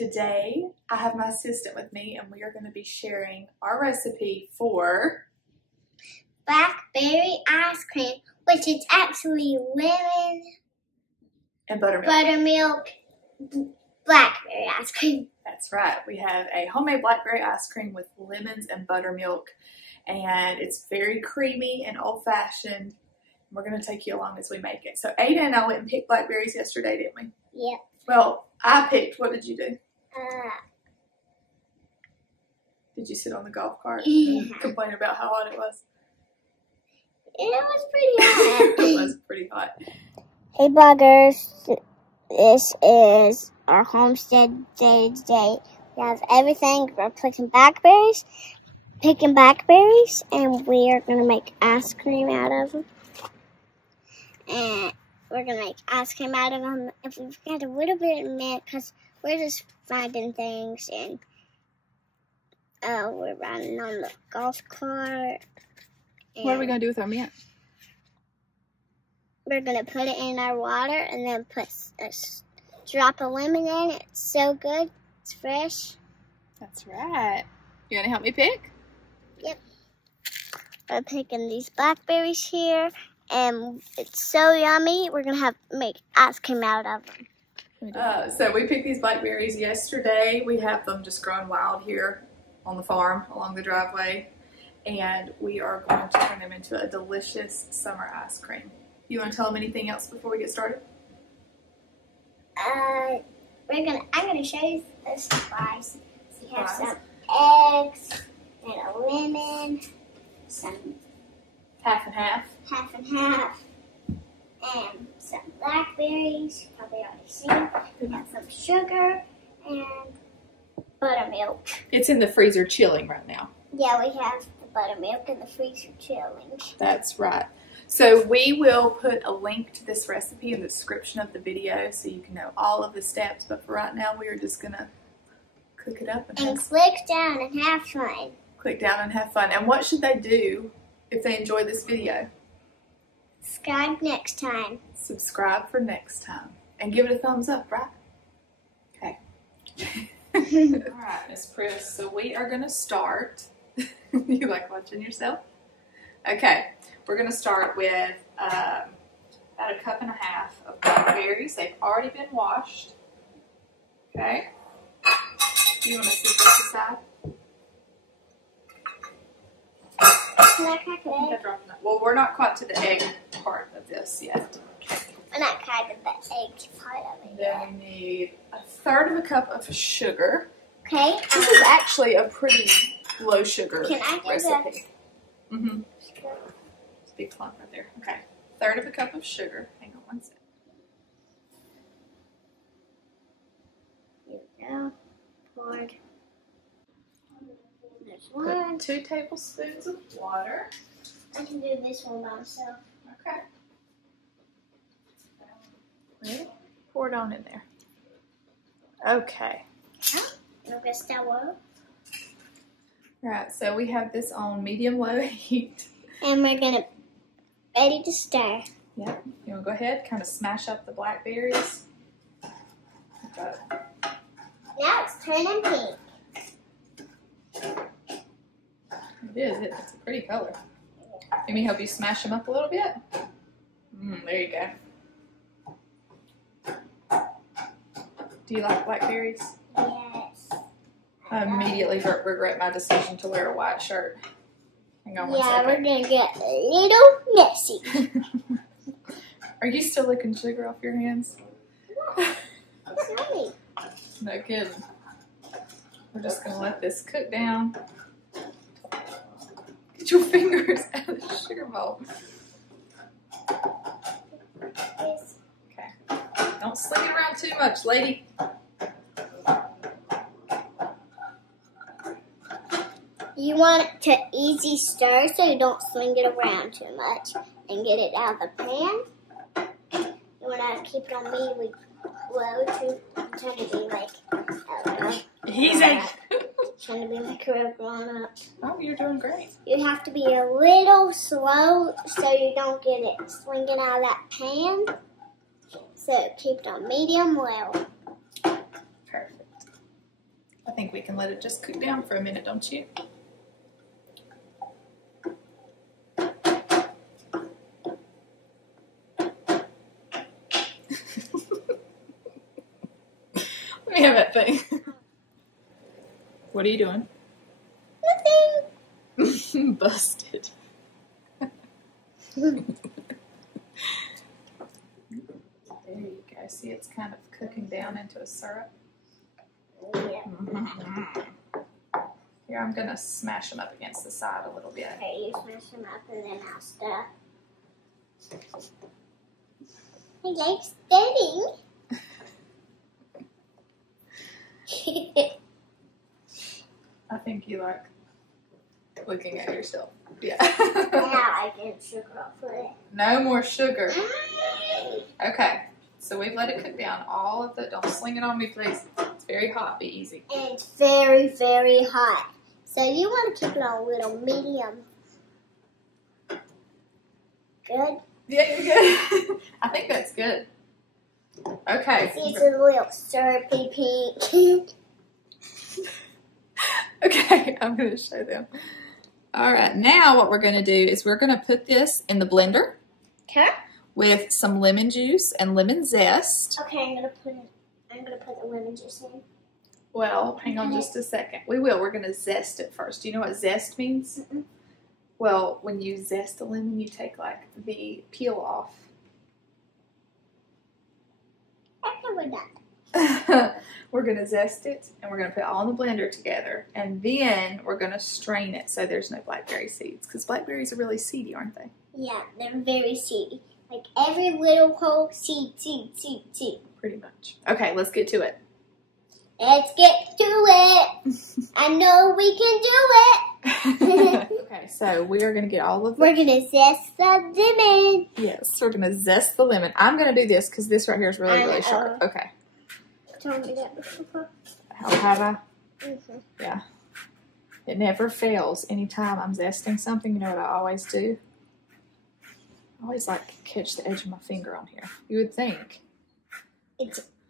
Today I have my assistant with me and we are going to be sharing our recipe for Blackberry ice cream, which is actually lemon and buttermilk. Blackberry ice cream. That's right. We have a homemade blackberry ice cream with lemons and buttermilk, and it's very creamy and old-fashioned. We're going to take you along as we make it. So Ada and I went and picked blackberries yesterday, didn't we? Yep. Well, I picked. What did you do? Did you sit on the golf cart and complain about how hot it was? It was pretty hot. It was pretty hot. Hey bloggers, this is our homestead day today. We have everything. We're picking blackberries, and we are going to make ice cream out of them. And we're going to make ice cream out of them. If we've got a little bit of mint, because we're just finding things, and we're riding on the golf cart. What are we going to do with our mint? We're going to put it in our water and then put a drop of lemon in it. It's so good. It's fresh. That's right. You want to help me pick? Yep. I'm picking these blackberries here, and it's so yummy. We're going to make ice cream out of them. So we picked these blackberries yesterday. We have them just growing wild here on the farm along the driveway, and we are going to turn them into a delicious summer ice cream. You want to tell them anything else before we get started? I'm gonna show you the supplies. So we have some eggs and a lemon, some half and half, and some blackberries. You've probably already seen. We have some sugar and buttermilk. It's in the freezer chilling right now. Yeah, we have the buttermilk in the freezer chilling. That's right. So we will put a link to this recipe in the description of the video so you can know all of the steps, but for right now we are just going to cook it up. And click down and have fun. Click down and have fun. And what should they do if they enjoy this video? Subscribe next time. Subscribe for next time. And give it a thumbs up, right? Okay. Alright, Miss Pris, so we are going to start. You like watching yourself? Okay. We're going to start with about 1.5 cups of blackberries. They've already been washed. Okay. You want to set this aside? Can I crack an egg? Well, we're not quite to the egg part of this yet. We're not cracking the egg part of it yet. Then we need 1/3 cup of sugar. Okay. This is actually a pretty low sugar recipe. Mm-hmm. Big clump right there. Okay. 1/3 cup of sugar. Hang on one second. Here we go. Poured. There's Put one. 2 tablespoons of water. I can do this one by myself. Okay. Pour it on in there. Okay. We'll get that one. Alright, so we have this on medium-low heat. And we're going to ready to stir. Yep. You want to go ahead, kind of smash up the blackberries. Okay. Now it's turning pink. It is. It's a pretty color. Let me help you smash them up a little bit. There you go. Do you like blackberries? Yes. I immediately regret my decision to wear a white shirt. Hang on one second. We're going to get a little messy. Are you still licking sugar off your hands? Yeah. It's yummy. No kidding. We're just going to let this cook down. Get your fingers out of the sugar bowl. Okay. Don't sling it around too much, lady. You want it to easy stir so you don't swing it around too much and get it out of the pan. You want to keep it on medium low too. I'm trying to be like, Easy. Trying to be like a real grown up. Oh, you're doing great. You have to be a little slow so you don't get it swinging out of that pan. So keep it on medium low. Perfect. I think we can let it just cook down for a minute, don't you? Let me have that thing. What are you doing? Nothing. Busted. There you go. See, it's kind of cooking down into a syrup. Yeah. Here, I'm going to smash them up against the side a little bit. Okay, you smash them up and then I'll stir. I like stirring. I think you like looking at yourself. Yeah. Now I get sugar off of it. No more sugar. Okay. So we've let it cook down. All of the, don't sling it on me, please. It's very hot. Be easy. And it's very, very hot. So you want to keep it on a little medium. Good? Yeah, you're good. I think that's good. Okay. See, it's a little syrupy pink. Okay, I'm going to show them. All right, now what we're going to do is we're going to put this in the blender. Okay. With some lemon juice and lemon zest. Okay, I'm gonna put the lemon juice in. Well, hang on just a second. We will. We're gonna zest it first. Do you know what zest means? Mm-mm. Well, when you zest a lemon, you take like the peel off. After we're done. We're gonna zest it and we're gonna put it all in the blender together, and then we're gonna strain it so there's no blackberry seeds, because blackberries are really seedy, aren't they? Yeah, they're very seedy. Like every little whole seed. Pretty much. Okay, let's get to it. Let's get to it. I know we can do it. Okay, so we are going to get all of We're going to zest the lemon. Yes, we're going to zest the lemon. I'm going to do this because this right here is really, really sharp. Okay. Told me that before. How have I? Mm-hmm. Yeah. It never fails. Anytime I'm zesting something, you know what I always do? I always like to catch the edge of my finger on here. You would think.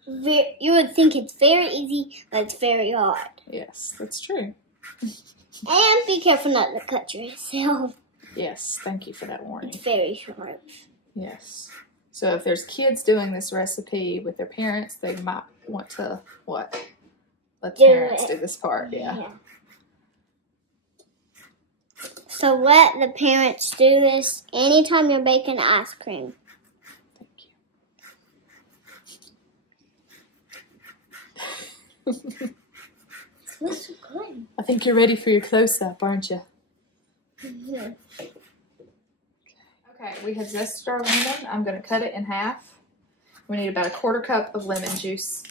You would think it's very easy, but it's very hard. Yes, that's true. And be careful not to cut yourself. Yes, thank you for that warning. It's very sharp. Yes. So if there's kids doing this recipe with their parents, they might want to, what? Let the parents do this part, yeah. So let the parents do this anytime you're baking ice cream. Thank you. It smells so good. I think you're ready for your close-up, aren't you? Mm-hmm. Okay, we have zested our lemon. I'm going to cut it in half. We need about a 1/4 cup of lemon juice.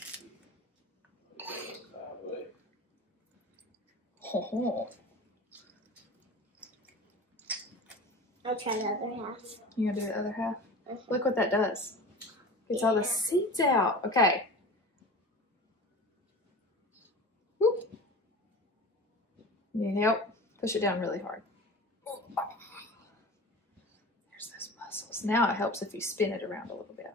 Oh. I'll try the other half. You gonna do the other half? Look what that does. Gets all the seeds out. Okay. Whoop. Need help? Push it down really hard. There's those muscles. Now it helps if you spin it around a little bit.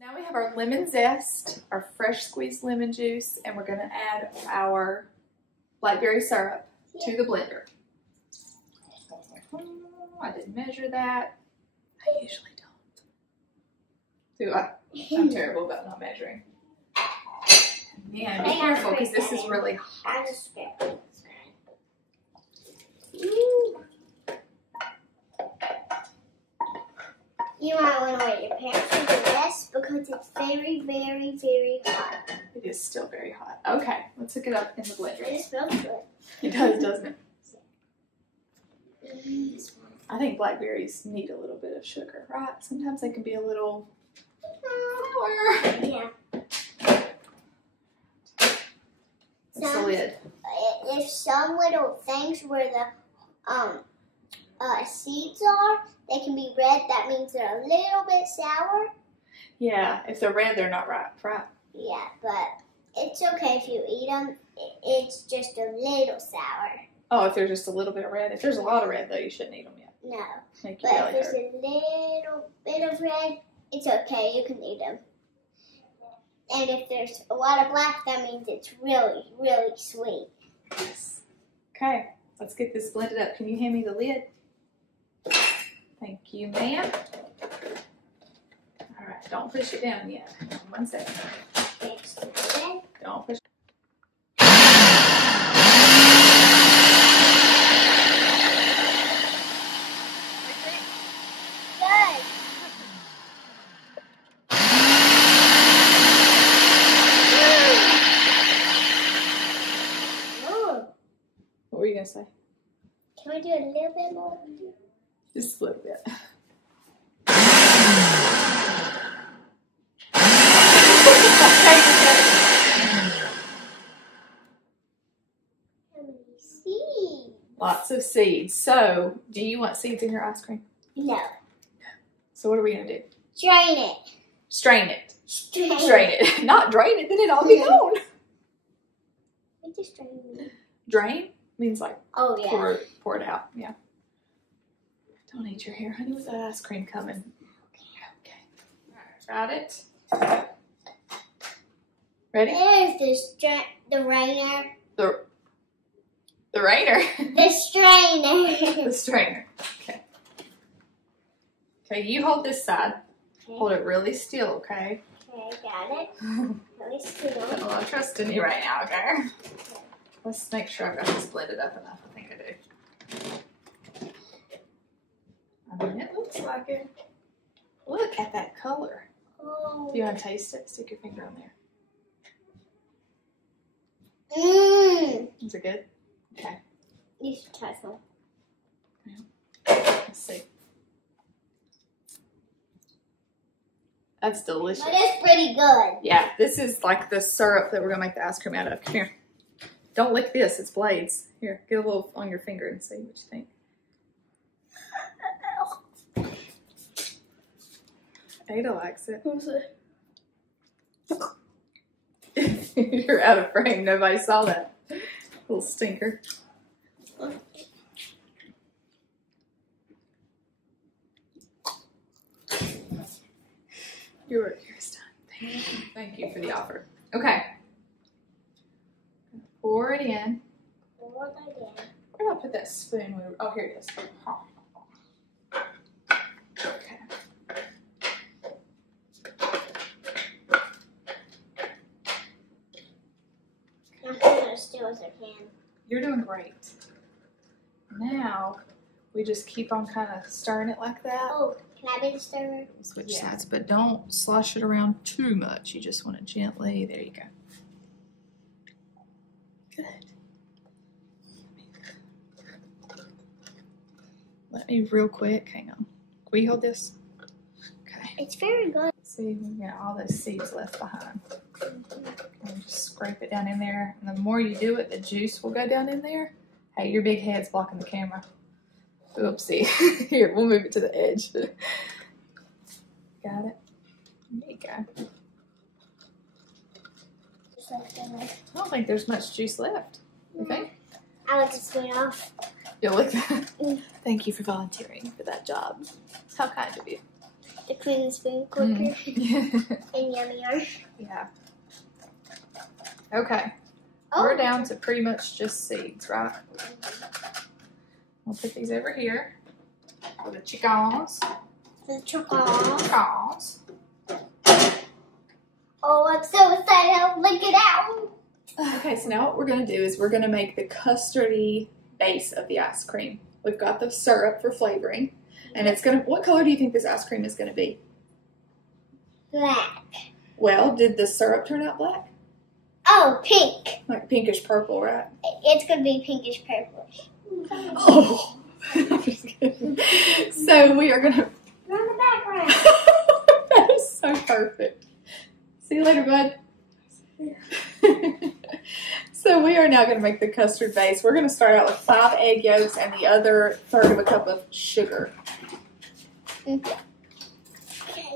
Now we have our lemon zest, our fresh squeezed lemon juice, and we're gonna add our blackberry syrup to the blender. I didn't measure that. I usually don't. Do I? I'm terrible about not measuring. Man, be careful because this is really hot. You might want to wait your parents to do this because it's very, very, very hot. It is still very hot. Okay, let's hook it up in the blender. It smells good. It does, doesn't it? I think blackberries need a little bit of sugar, right? Sometimes they can be a little sour. Yeah. That's the lid. If some little things where the seeds are, they can be red. That means they're a little bit sour. Yeah, if they're red, they're not ripe, right? Yeah, but it's okay if you eat them. It's just a little sour. Oh, if there's just a little bit of red. If there's a lot of red, though, you shouldn't eat them yet. No. Make your But belly if there's hurt. a little bit of red, it's okay. You can eat them. And if there's a lot of black, that means it's really, really sweet. Yes. Okay, let's get this blended up. Can you hand me the lid? Thank you, ma'am. All right, don't push it down yet. Hang on 1 second. Don't push. Good. What were you gonna say? Can we do a little bit more? Just a little bit. How many seeds? Lots of seeds. So, do you want seeds in your ice cream? No. So what are we gonna do? Drain it. Strain it. Strain it. Not drain it, then it'll all be gone. We just drain it. Drain means like Oh, yeah. pour it out. Yeah. Don't eat your hair, honey, with that ice cream coming. Okay. Got it. Ready? There's the rainer. The rainer. The strainer. The strainer. Okay. Okay, you hold this side. Okay. Hold it really still, okay? Okay, got it. Really still. Got a lot of trust in you right now, okay? Let's make sure I've got this blended up enough. I think I do. I mean, it looks like it. Look at that color. Oh. Do you want to taste it? Stick your finger on there. Mmm. Is it good? Okay. You should try some. Let's see. That's delicious. But it's pretty good. Yeah, this is like the syrup that we're going to make the ice cream out of. Come here. Don't lick this. It's blades. Here, get a little on your finger and see what you think. Ada likes it. Who's it? You're out of frame. Nobody saw that. Little stinker. Your work here is done. Thank you for the offer. Okay. Pour it in. Pour it in. Where did I put that spoon? Oh, here it is. Okay. I'm trying to still as I can. You're doing great. Now, we just keep on kind of stirring it like that. Oh, can I be the stirrer? Switch sides, but don't slosh it around too much. You just want to gently, there you go. Good. Let me real quick, hang on. Will you hold this? Okay. It's very good. See, we've got all those seeds left behind. And just scrape it down in there. And the more you do it, the juice will go down in there. Hey, your big head's blocking the camera. Oopsie. Here, we'll move it to the edge. Got it? There you go. I don't think there's much juice left. You think? I like to spoon off. You'll lick that? Thank you for volunteering for that job. How kind of you. To clean the spoon quicker and yummier. Yeah. Okay. Oh. We're down to pretty much just seeds, right? We'll put these over here for the chickens. The chocolate. Chickens. Oh, I'm so excited. I'll lick it out. Okay, so now what we're going to do is we're going to make the custardy base of the ice cream. We've got the syrup for flavoring. And it's going to, what color do you think this ice cream is going to be? Black. Well, did the syrup turn out black? Oh, pink. Like pinkish purple, right? It's going to be pinkish purplish. Oh. I'm just kidding. So we are going to... Run the background. That is so perfect. See you later, bud. So we are now going to make the custard base. We're going to start out with 5 egg yolks and the other third of a cup of sugar. Okay,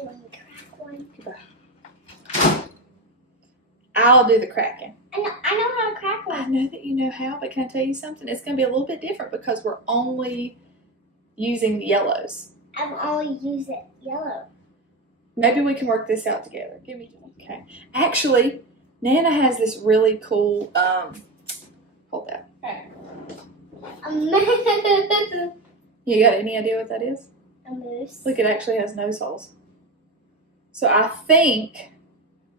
let me crack one. I'll do the cracking. I know how to crack I one. know that you know how, but can I tell you something? It's going to be a little bit different because we're only using the yellows. I've only used it yellow. Maybe we can work this out together. Give me, okay. Actually, Nana has this really cool, hold that. Okay. You got any idea what that is? A moose. Look, it actually has nose holes. So I think,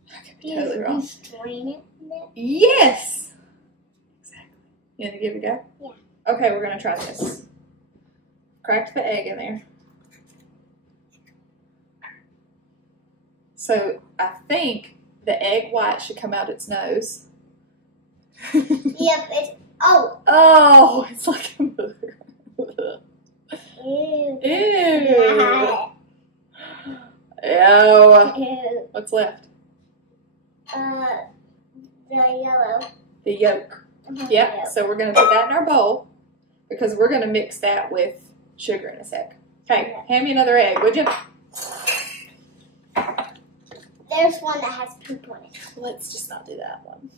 I could be totally wrong. You strain it in it? Yes! Exactly. You want to give it a go? Yeah. Okay, we're going to try this. Cracked the egg in there. So I think the egg white should come out its nose. Yep, it's, Oh, it's like a booger. Ew. Ew. Ew. What's left? The yellow. The yolk. Yep, so we're going to put that in our bowl because we're going to mix that with sugar in a sec. Okay, hand me another egg, would you? There's one that has poop on it. Let's just not do that one.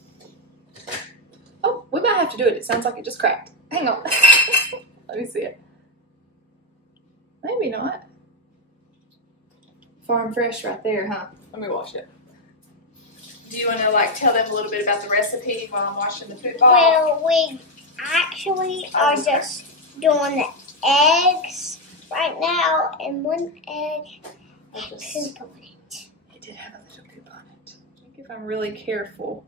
Oh, we might have to do it. It sounds like it just cracked. Hang on. Let me see it. Maybe not. Farm fresh right there, huh? Let me wash it. Do you want to like tell them a little bit about the recipe while I'm washing the poop off? Well, we actually are just doing the eggs right now, and one egg had poop on it. It did have a little poop on it. I think if I'm really careful.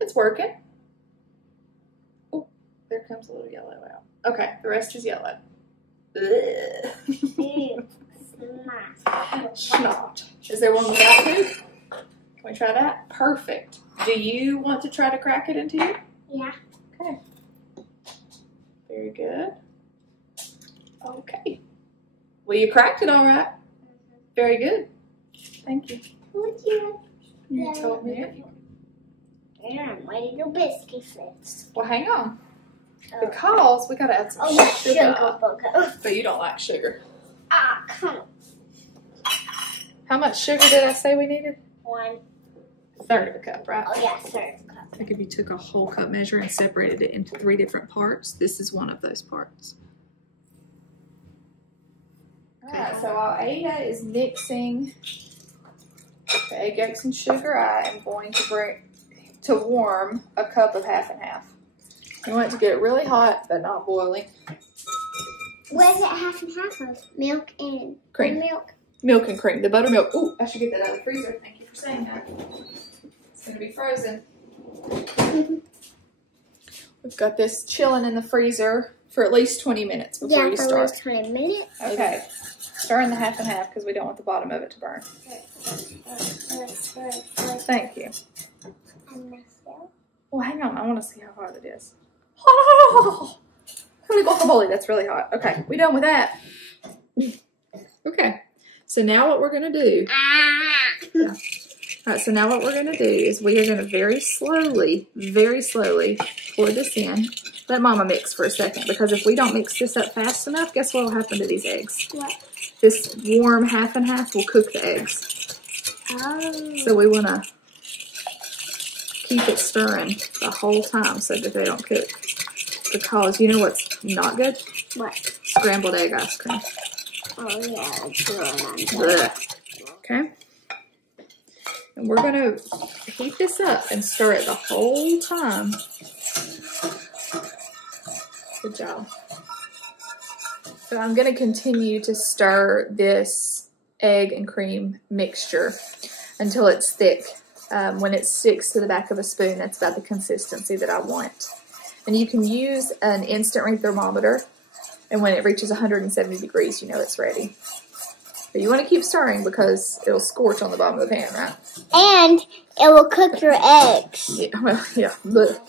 It's working. Oh, there comes a little yellow out. Okay, the rest is yellow. Ew. Snot. Is there one without poop? Can we try that? Perfect. Do you want to try to crack it into you? Yeah. Okay. Very good. Okay. Well, you cracked it all right. Very good. Thank you. Would you? You told me. Yeah, I'm ready to biscuit fix. Well, hang on. Because we gotta add some sugar. But you don't like sugar. Ah, come on. How much sugar did I say we needed? 1/3 of a cup, right? Oh, yeah, 1/3 cup. I think if you took a whole cup measure and separated it into 3 different parts, this is one of those parts. Alright, so while Ada is mixing the egg yolks and sugar, I am going to warm a cup of 1/2 and 1/2. You want it to get really hot, but not boiling. What is it 1/2 and 1/2 of? Milk and cream. Milk. Milk and cream. The buttermilk. Ooh, I should get that out of the freezer. Thank you for saying that. It's going to be frozen. We've got this chilling in the freezer for at least 20 minutes before you start. Yeah, for at least 20 minutes. Okay. Stir in the 1/2 and 1/2 because we don't want the bottom of it to burn. Thank you. Well, hang on. I want to see how hot it is. Oh! Holy guacamole, that's really hot. Okay, we done with that. Okay, so now what we're going to do. Yeah. All right, so now what we're going to do is we are going to very slowly pour this in. Let Mama mix for a second, because if we don't mix this up fast enough, guess what will happen to these eggs? What? This warm 1/2 and 1/2 will cook the eggs. Oh. So we want to keep it stirring the whole time so that they don't cook. Because you know what's not good? What? Scrambled egg ice cream. Oh, yeah, it's really nice. Okay. And we're going to heat this up and stir it the whole time. Good job. So I'm going to continue to stir this egg and cream mixture until it's thick. When it sticks to the back of a spoon, that's about the consistency that I want. And you can use an instant ring thermometer, and when it reaches 170 degrees, you know it's ready. But you want to keep stirring because it'll scorch on the bottom of the pan, right? And it will cook your eggs. Yeah, well, yeah. Look.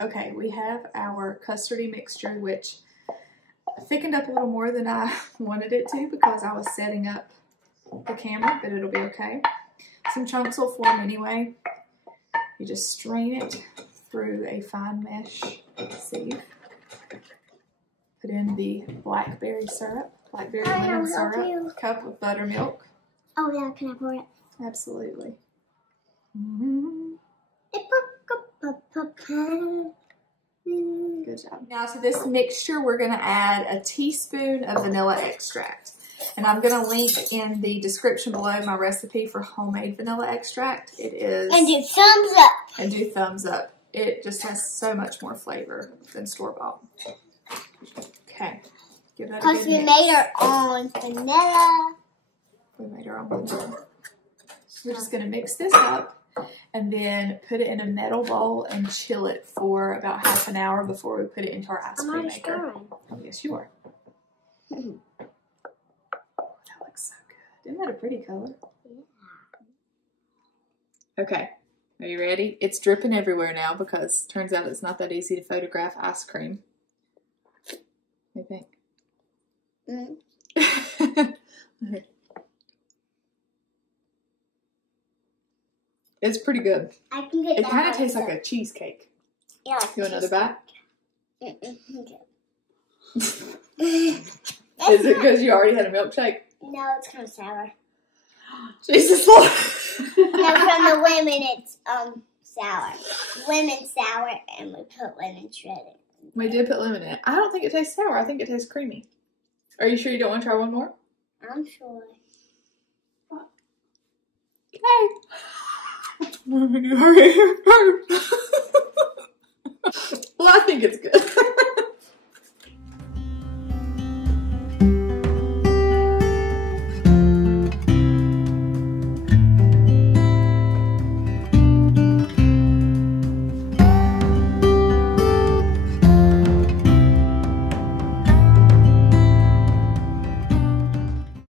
Okay, we have our custardy mixture, which thickened up a little more than I wanted it to because I was setting up the camera, but it'll be okay. Some chunks will form anyway. You just strain it through a fine mesh sieve. Put in the blackberry syrup, blackberry lemon syrup, cup of buttermilk. Oh yeah, can I pour it? Absolutely. Good job. Now to this mixture, we're going to add a teaspoon of vanilla extract. And I'm going to link in the description below my recipe for homemade vanilla extract. It is... And do thumbs up. And do thumbs up. It just has so much more flavor than store-bought. Okay. Give that a good Because we mix. made our own vanilla. We made our own vanilla. We're just going to mix this up and then put it in a metal bowl and chill it for about half an hour before we put it into our ice cream maker. Oh, yes, you are. That looks so good. Isn't that a pretty color? Yeah. Okay. Are you ready? It's dripping everywhere now because it turns out it's not that easy to photograph ice cream. What do you think? It's pretty good. I can get it kind of tastes like a cheesecake. Yeah. You want another bite? Okay. Is it because you already had a milkshake? No, it's kind of sour. Jesus Lord. No, from the lemon, it's sour. Lemon sour, and we put lemon shredded. We did put lemon in it. I don't think it tastes sour. I think it tastes creamy. Are you sure you don't want to try one more? I'm sure. Okay. Well, I think it's good.